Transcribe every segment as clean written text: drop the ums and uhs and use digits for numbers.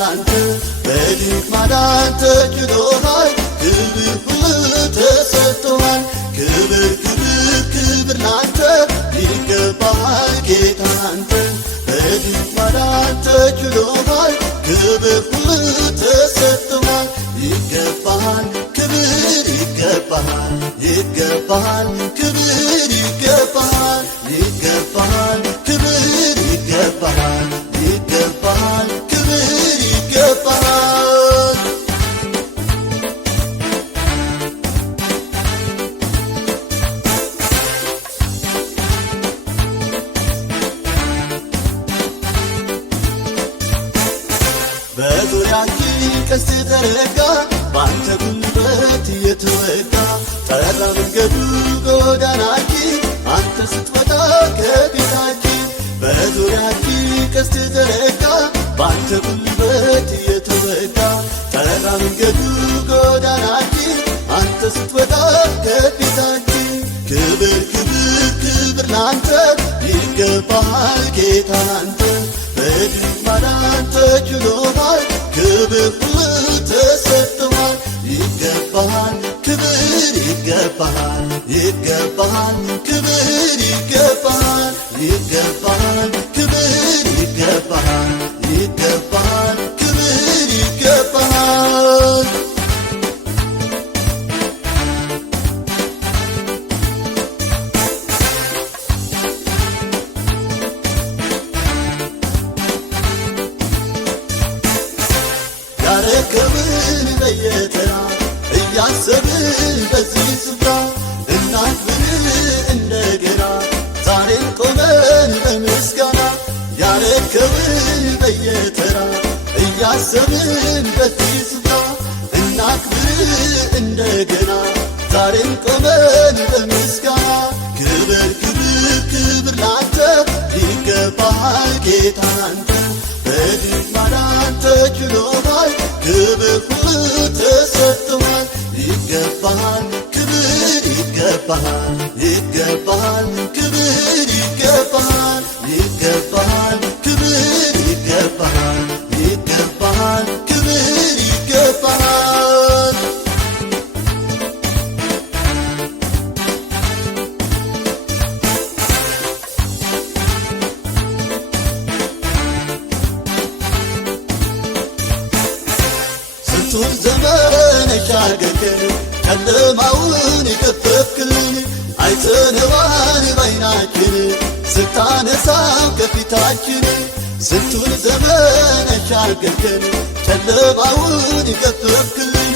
ላንተ በድንቅ ማዳን ተችሎሃል ክብር ሁሉ ተሰጥቶሃል ክብር ክብር ክብር ላንተ ይገባሃል ጌታ ላንተ በድንቅ ማዳን ተችሎሃል ክብር ሁሉ ተሰጥቶሃል ይገባሃል ክብር ይገባሃል ይገባሃል ክብር ይገባሃል ይገባሃል ክብር ይገባሃል ይገባሃል ክብር ይገባሃል በዙሪያችን ቀስት ተዘረጋ ባንተ ጉልበት የተወጋ ጠራ መንገዱ ጎዳናችን አንተ ስትወጣ ከፊታችን በዙሪያችን ቀስት ተዘረጋ ባንተ ጉልበት የተወጋ ጠራ መንገዱ ጎዳናችን አንተ ስትወጣ ከፊታችን ክብር ክብር ክብር ላንተ ይገባሃል ጌታ ላንተ በድንቅ ማዳን ተችሎሃል ክብር ሁሉ ተሰጥቶሃል ይገባሃል ክብር ይገባሃል ይገባሃል ክብር ይገባሃል ይገባሃል ክብር ይገባሃል ይገባሃል ክብር ይገባሃል ያረከብን በየተራ እያሰብን በዚህ ስፍራ እናክብር እንደገና ዛሬም ቆመን በምስጋና ያረከብን በየተራ እያሰብን በዚህ ስፍራ እናክብር እንደገና ዛሬም ቆመን በምስጋና ክብር ክብር ክብር ላንተ ይገባሃል ጌታ ላንተ በድንቅ ማዳን ተችሎሃል ክብር ሁሉ ተሰጥቶሃል ይገባሃል ክብር ይገባሃል ይገባሃል ክብር ይገባሃል ይገባሃል ክብር ይገባሃል ይገባሃል ክብር ይገባሃል ስንቱን ዘመን ሻገርን ጨለማውን የገፈፍክልን አይተነዋል ባይናችን ስታነሳው ከፊታችን ስንቱን ዘመን ሻገርን ጨለማውን የገፈፍክልን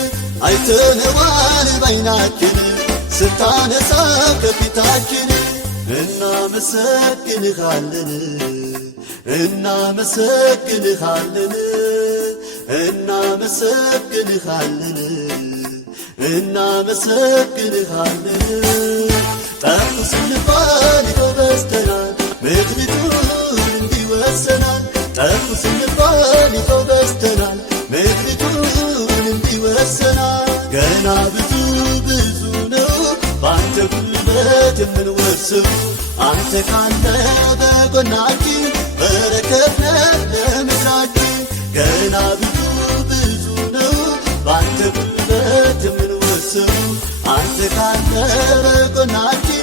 አይተነዋል ባይናችን ስታነሳው ከፊታችን እናመሰግንሃለን እናመሰግንሃለን እናመሰግንሃለን እናመሰግንሃለን ጠፉ ስንባል ይኸው በዝተናል ምድሪቱን እንዲወሰናል ጠፉ ስንባል ይኸው በዝተናል ምድሪቱን እንዲወሰናል ገና ብዙ ብዙ ነው በአንተ ጉልበት የምንወርሰው አንተ ካለ በጎናችን በረከት ነህ ለምድራችን ገና ብዙ ብዙ ነው በአንተ ጉልበት የምንወርሰው አንተ ካለ በጎናችን